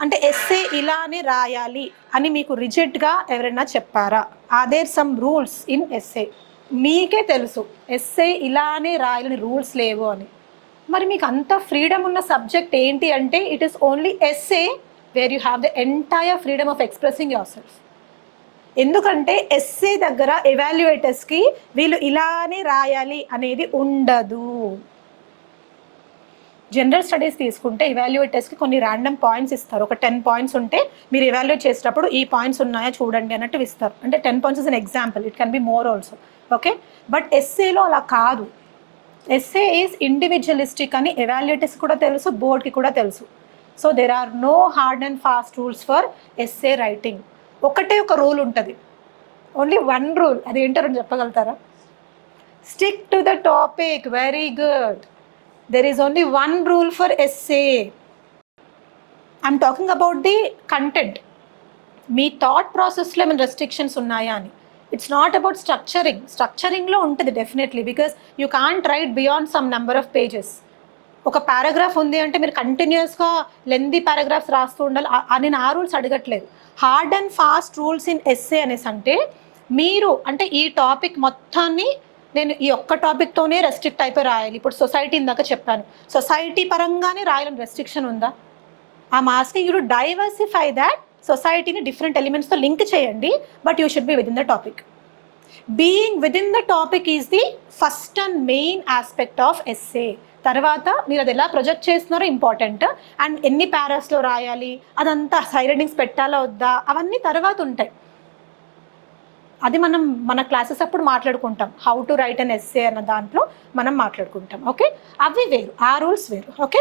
అంటే ఎస్సే ఇలానే రాయాలి అని మీకు రిజిడ్గా ఎవరైనా చెప్పారా? Are there some rules in essay? మీకే తెలుసు ఎస్సే ఇలానే రాయాలని రూల్స్ లేవు అని. మరి మీకు అంత ఫ్రీడమ్ ఉన్న సబ్జెక్ట్ ఏంటి అంటే it is only essay where you have the entire freedom of expressing your self. ఎందుకంటే ఎస్సే దగ్గర ఎవాల్యుయేటర్స్కి వీళ్ళు ఇలానే రాయాలి అనేది ఉండదు. జనరల్ స్టడీస్ తీసుకుంటే ఇవాల్యుయేటర్స్కి కొన్ని ర్యాండమ్ పాయింట్స్ ఇస్తారు. ఒక 10 పాయింట్స్ ఉంటే మీరు ఇవాల్యుయేట్ చేసేటప్పుడు ఈ పాయింట్స్ ఉన్నాయా చూడండి అన్నట్టు ఇస్తారు. అంటే 10 points is an example, it can be more also. Okay, but ఎస్సేలో అలా కాదు. ఎస్సే ఈజ్ ఇండివిజువలిస్టిక్ అని ఎవాల్యుయేటర్స్ కూడా తెలుసు, బోర్డ్కి కూడా తెలుసు. So there are no hard and fast rules for essay writing. ఒకటే ఒక రూల్ ఉంటుంది, ఓన్లీ వన్ రూల్. అది ఏంటో చెప్పగలుగుతారా? Stick to the topic. Very good. There is only one rule for essay. I'm talking about the content. మీ thought ప్రాసెస్లో ఏమైనా restrictions ఉన్నాయా అని. It's not about structuring. స్ట్రక్చరింగ్లో ఉంటుంది definitely, because you can't write beyond some number of pages. ఒక paragraph ఉంది అంటే మీరు కంటిన్యూస్గా లెందీ పారాగ్రాఫ్స్ రాస్తూ ఉండాలి అని ఆ రూల్స్ అడగట్లేదు. Hard and fast rules in essay అనేసి అంటే మీరు అంటే ఈ టాపిక్ మొత్తాన్ని నేను ఈ ఒక్క టాపిక్తోనే రెస్ట్రిక్ట్ అయిపోయి రాయాలి. ఇప్పుడు సొసైటీ ఇందాక చెప్పాను, సొసైటీ పరంగానే రాయాలని రెస్ట్రిక్షన్ ఉందా? ఆ asking you to diversify that. సొసైటీని డిఫరెంట్ ఎలిమెంట్స్తో లింక్ చేయండి, but you should be within the topic. Being within the topic is the first and main aspect of essay. తర్వాత మీరు అది ఎలా ప్రొజెక్ట్ చేస్తున్నారో ఇంపార్టెంట్, అండ్ ఎన్ని పారాస్లో రాయాలి, అదంతా సైడ్ హెడ్డింగ్స్ పెట్టాలా వద్దా, అవన్నీ తర్వాత ఉంటాయి. అది మనం మన క్లాసెస్ అప్పుడు మాట్లాడుకుంటాం. How to write an essay అన్న దాంట్లో మనం మాట్లాడుకుంటాం. ఓకే, అవి వేరు, ఆ రూల్స్ వేరు. ఓకే.